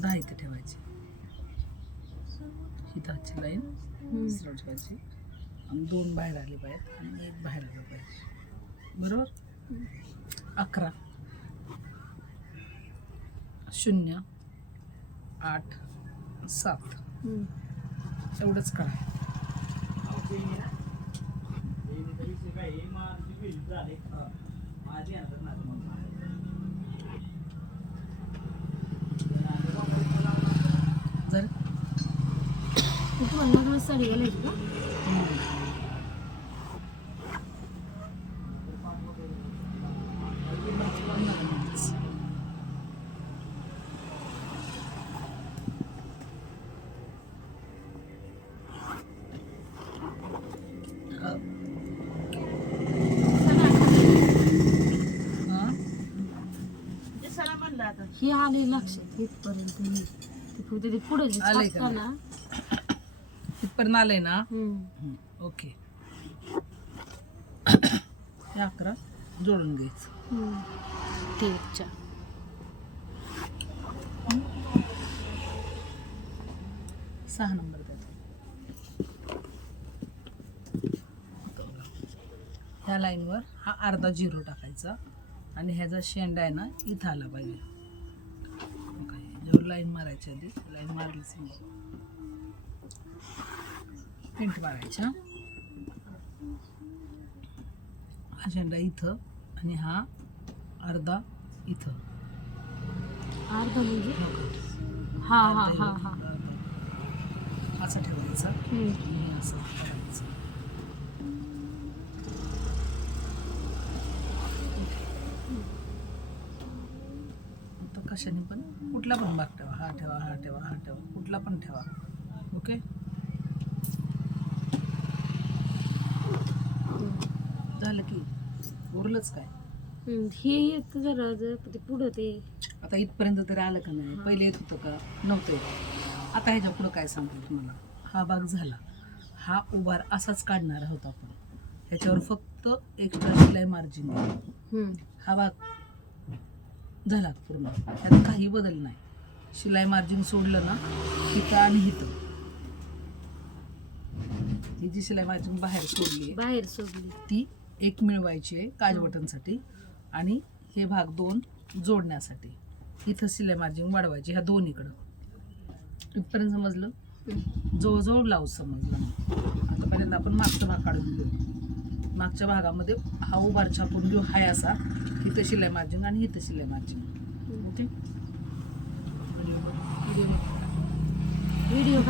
10 इथे ठेवायची. ही 10ची लाईन सरळ ठेवायची आणि 2 बाहेर आले पाहिजेत आणि 1 बाहेर आलं पाहिजे. बरोबर. 11 0 8 7 एवढंच करा. जर तुम्हाला साडी घालायची का? हे आले लक्षात इथपर्यंत ते पुढे आलंय का? ना. इथपर्यंत आलंय ना. ओके. हे 11 जोडून घ्यायचं. तेच्या 6 नंबर त्याचा. ह्या लाईनवर हा अर्धा 0 टाकायचा आणि ह्याचा शेंडा आहे ना इथं आला पाहिजे. जेव्हा लाईन मारायची आधी लाईन मारलीच नाही. पेंट मारायच्या. हा शेंडा इथं आणि हा अर्धा इथं. अर्धा म्हणजे हा हा हा हा असं ठेवायचं आणि असं करायचं. तर कशाने पण कुठला पण भाग ठेवा. हा ठेवा, हा ठेवा, हा ठेवा, कुठला पण ठेवा. ओके. झालं की उरलंच काय. हे येत जरा ते पुढं ते आता इथपर्यंत तरी आलं का नाही. पहिले येत होतं का नव्हतं येत. आता ह्याच्या पुढं काय सांगतो तुम्हाला. हा भाग झाला. हा उभार असाच काढणार आहोत आपण. ह्याच्यावर फक्त एक्स्ट्रा शिलाई मार्जिन द्या. हा भाग झाला पूर्ण. त्यात काही बदल नाही. शिलाई मार्जिन सोडलं ना इथं आणि इथं. ही जी शिलाई मार्जिन बाहेर सोडली ती एक मिळवायची आहे काजबटनसाठी आणि हे भाग 2 जोडण्यासाठी. इथं शिलाई मार्जिन वाढवायची ह्या दोन्हीकडं. इथपर्यंत समजलं. जवळजवळ ब्लाऊज समजलं. आता पहिल्यांदा आपण मागचा भाग काढून घेऊ. मागच्या भागामध्ये हा उभार छापून घेऊ. हाय असा इथं शिलाई मार्जिन आणि इथं शिलाई मार्जिन. ओके. व्हिडिओ